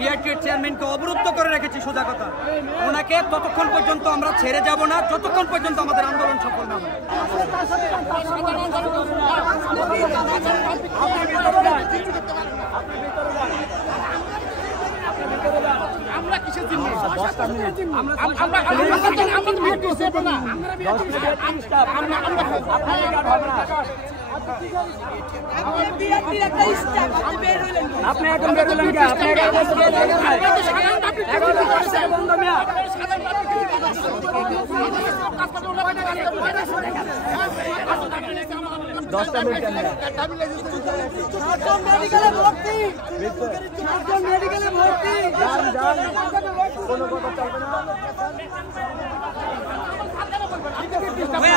বিআরটির চেয়ারম্যানকে অবরুদ্ধ করে রেখেছি। সোজা কথা, ওনাকে ততক্ষণ পর্যন্ত আমরা ছেড়ে যাব না যতক্ষণ পর্যন্ত আমাদের আন্দোলন সফল না হয়। আমরা কিসের জন্য আপনি এখন বেরোলেন কে?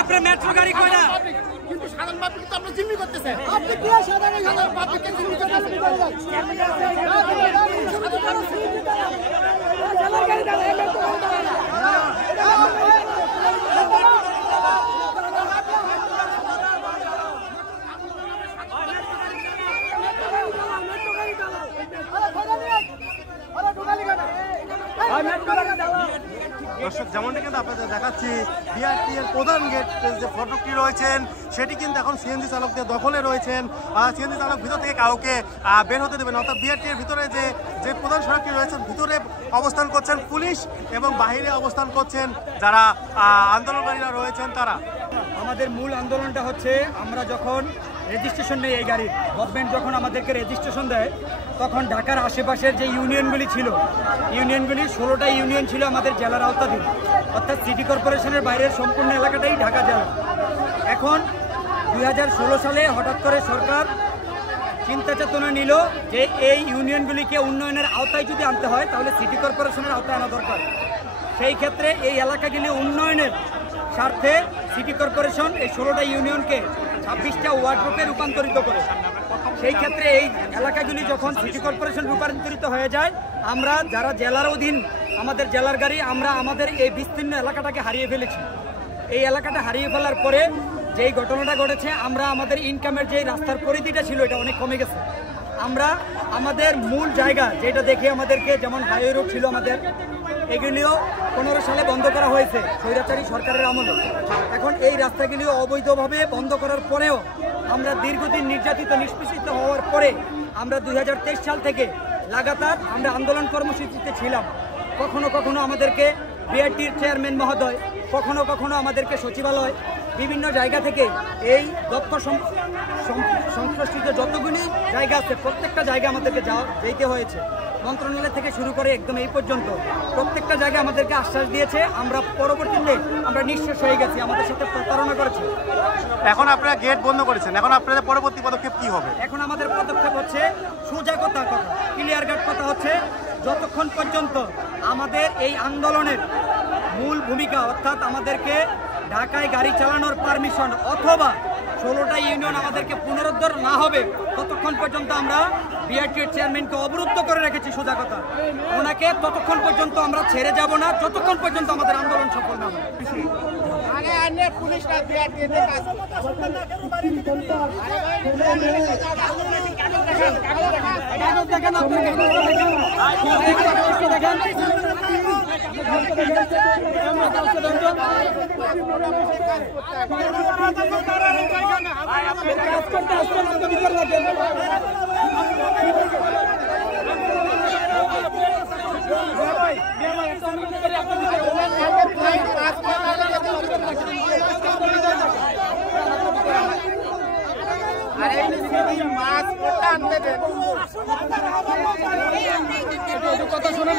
আপনার মেট্রো গাড়ি কয়টা? কিন্তু সাধারণ পাবলিক তো আমরা জিম্মি করতেছে। আপনি কি সাধারণ পাবলিককে জিম্মি করে দর্শক, যেমনটা কিন্তু আপনাদের দেখাচ্ছি, বিআরটি এর প্রধান গেট যে ফটকটি রয়েছেন সেটি কিন্তু এখন সিএনজি চালকদের দখলে রয়েছেন। সিএনজি চালক ভিতর থেকে কাউকে বের হতে দেবেন, অর্থাৎ বিআরটি এর ভিতরে যে প্রধান সড়কটি রয়েছেন ভিতরে অবস্থান করছেন পুলিশ এবং বাহিরে অবস্থান করছেন যারা আন্দোলনকারীরা রয়েছেন তারা। আমাদের মূল আন্দোলনটা হচ্ছে, আমরা যখন রেজিস্ট্রেশন নেই এই গাড়ির, গভর্নমেন্ট যখন আমাদেরকে রেজিস্ট্রেশন দেয় তখন ঢাকার আশেপাশের যে ইউনিয়নগুলি ছিল, ইউনিয়নগুলি 16টা ইউনিয়ন ছিল আমাদের জেলার আওতাধীন, অর্থাৎ সিটি কর্পোরেশনের বাইরের সম্পূর্ণ এলাকাটাই ঢাকা জেলা। এখন 2016 সালে হঠাৎ করে সরকার চিন্তা চেতনা নিল যে এই ইউনিয়নগুলিকে উন্নয়নের আওতায় যদি আনতে হয় তাহলে সিটি কর্পোরেশনের আওতায় আনা দরকার। সেই ক্ষেত্রে এই এলাকাগুলি উন্নয়নের স্বার্থে সিটি কর্পোরেশন এই 16টা ইউনিয়নকে 26টা ওয়ার্ড গ্রুপে রূপান্তরিত করে। সেই ক্ষেত্রে এই এলাকাগুলি যখন সিটি কর্পোরেশন রূপান্তরিত হয়ে যায়, আমরা যারা জেলার অধীন, আমাদের জেলার গাড়ি, আমরা আমাদের এই বিস্তীর্ণ এলাকাটাকে হারিয়ে ফেলেছি। এই এলাকাটা হারিয়ে ফেলার পরে যেই ঘটনাটা ঘটেছে, আমরা আমাদের ইনকামের যে রাস্তার পরিধিটা ছিল এটা অনেক কমে গেছে। আমরা আমাদের মূল জায়গা যেটা দেখে আমাদেরকে, যেমন হাইওয়ে রোড ছিল আমাদের, এগুলিও 15 সালে বন্ধ করা হয়েছে স্বৈরাচারী সরকারের আমলে। এখন এই রাস্তাগুলিও অবৈধভাবে বন্ধ করার পরেও আমরা দীর্ঘদিন নির্যাতিত নিষ্পেষিত হওয়ার পরে আমরা 2023 সাল থেকে লাগাতার আমরা আন্দোলন কর্মসূচিতে ছিলাম। কখনো কখনো আমাদেরকে বিআরটির চেয়ারম্যান মহোদয়, কখনো কখনো আমাদেরকে সচিবালয়, বিভিন্ন জায়গা থেকে এই দক্ষ সংশ্লিষ্ট যতগুলি জায়গা আছে প্রত্যেকটা জায়গা আমাদেরকে যেতে হয়েছে। মন্ত্রণালয় থেকে শুরু করে একদম এই পর্যন্ত প্রত্যেকটা জায়গায় আমাদেরকে আশ্বাস দিয়েছে। আমরা পরবর্তীতে আমরা নিঃশেষ হয়ে গেছি, আমাদের সাথে প্রতারণা করেছে। এখন আপনারা গেট বন্ধ করেছেন, এখন আপনাদের পরবর্তী পদক্ষেপ কি হবে? এখন আমাদের পদক্ষেপ হচ্ছে সোজা কথা, ক্লিয়ার কাট কথা হচ্ছে, যতক্ষণ পর্যন্ত আমাদের এই আন্দোলনের মূল ভূমিকা, অর্থাৎ আমাদেরকে ঢাকায় গাড়ি চালানোর পারমিশন অথবা 16টা ইউনিয়ন আমাদেরকে পুনরুদ্ধার না হবে, ততক্ষণ পর্যন্ত আমরা বিআরটির চেয়ারম্যানকে অবরুদ্ধ করে রেখেছি। সোজা কথা, ওনাকে ততক্ষণ পর্যন্ত আমরা ছেড়ে যাব না যতক্ষণ পর্যন্ত আমাদের আন্দোলন সফল না হয়। কথা শোনেন,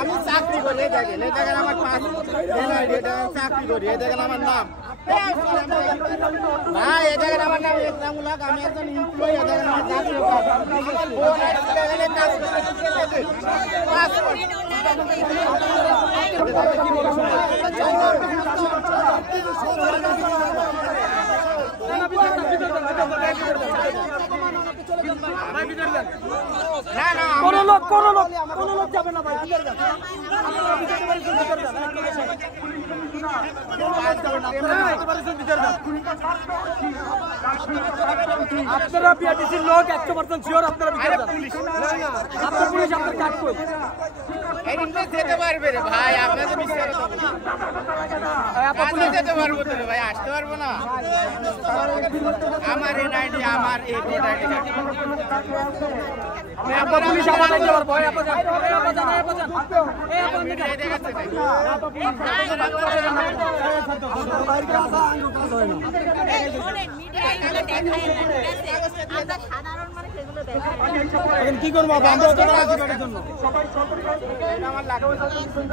আমি চাকরি করি, দেখেন আমার চাকরি করি, দেখেন আমার নাম ভাই, এ দেখেন আমার নাম ইসলামুল্লাহ, আমি একজন এমপ্লয়ি, দেখেন আমার চাকরি কোনো লোক যাবে না ভাই। আপনারা বিআরটিসির লোক 100% শিওর আপনারা ভিতরে যান। আপনার পুলিশ আপনার কাট করবে। এদিকে যেতে পারবে রে ভাই, আপনাদের বিশ্বাস করতে পুলিশ যেতে পারবো তো রে ভাই, আসতে পারবো না। আমার এনআইডি, আমার এই ভোট আইডি কার্ড। আপনার পুলিশ আমার দিতে পারবো। আপনার যান, আপনার যান। এই আপনার নিয়ে যান। এখন কি করবো আমরা তো রাজনীতির জন্য আমার লাগবে পাসপোর্ট